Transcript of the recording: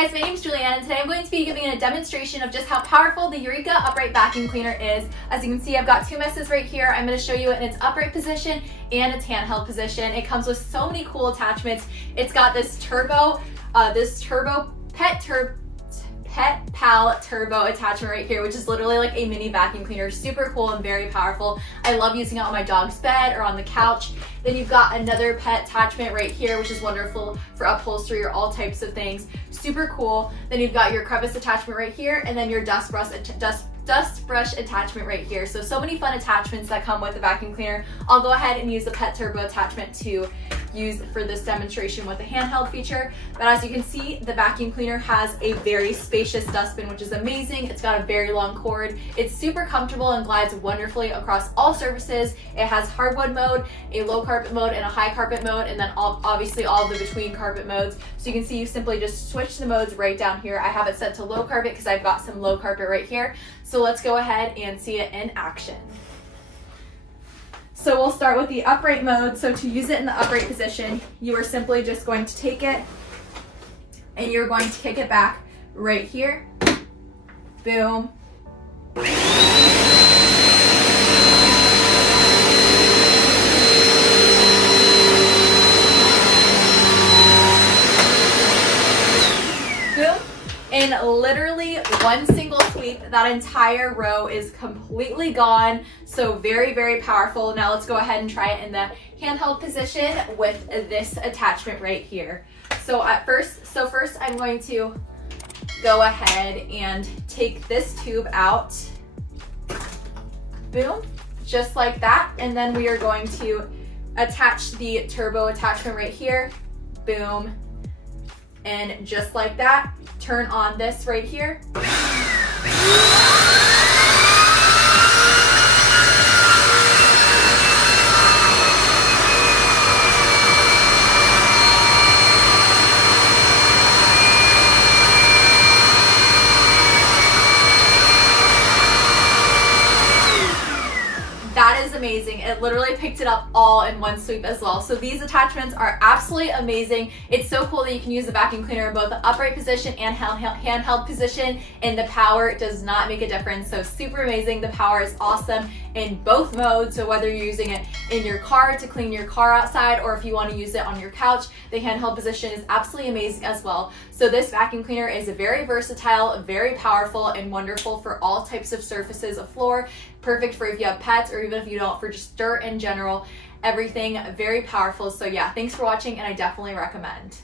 guys, my name is Julianne and today I'm going to be giving a demonstration of just how powerful the Eureka upright vacuum cleaner is. As you can see, I've got two misses right here. I'm going to show you it in its upright position and its handheld position. It comes with so many cool attachments. It's got this Pet Pal Turbo attachment right here, which is literally like a mini vacuum cleaner. Super cool and very powerful. I love using it on my dog's bed or on the couch. Then you've got another pet attachment right here, which is wonderful for upholstery or all types of things. Super cool. Then you've got your crevice attachment right here, and then your dust brush attachment right here. So many fun attachments that come with the vacuum cleaner. I'll go ahead and use the Pet Turbo attachment to use for this demonstration with the handheld feature. But as you can see, the vacuum cleaner has a very spacious dustbin, which is amazing. It's got a very long cord. It's super comfortable and glides wonderfully across all surfaces. It has hardwood mode, a low carpet mode, and a high carpet mode, and then obviously all of the between carpet modes. So you can see you simply just switch the modes right down here. I have it set to low carpet because I've got some low carpet right here. So let's go ahead and see it in action. So we'll start with the upright mode. So to use it in the upright position, you are simply just going to take it and you're going to kick it back right here. Boom. In literally one single sweep, that entire row is completely gone. So very, very powerful. Now let's go ahead and try it in the handheld position with this attachment right here. So first I'm going to go ahead and take this tube out. Boom, just like that. And then we are going to attach the turbo attachment right here. Boom. And just like that, turn on this right here. That is amazing. It literally picked it up all in one sweep as well. So these attachments are absolutely amazing. It's so cool that you can use the vacuum cleaner in both the upright position and handheld position, and the power does not make a difference. So super amazing. The power is awesome in both modes. So whether you're using it in your car to clean your car outside, or if you want to use it on your couch, the handheld position is absolutely amazing as well. So this vacuum cleaner is very versatile, very powerful, and wonderful for all types of surfaces of floor. Perfect for if you have pets, or even if you don't, for just dirt in general. Everything very powerful. So yeah, thanks for watching, and I definitely recommend.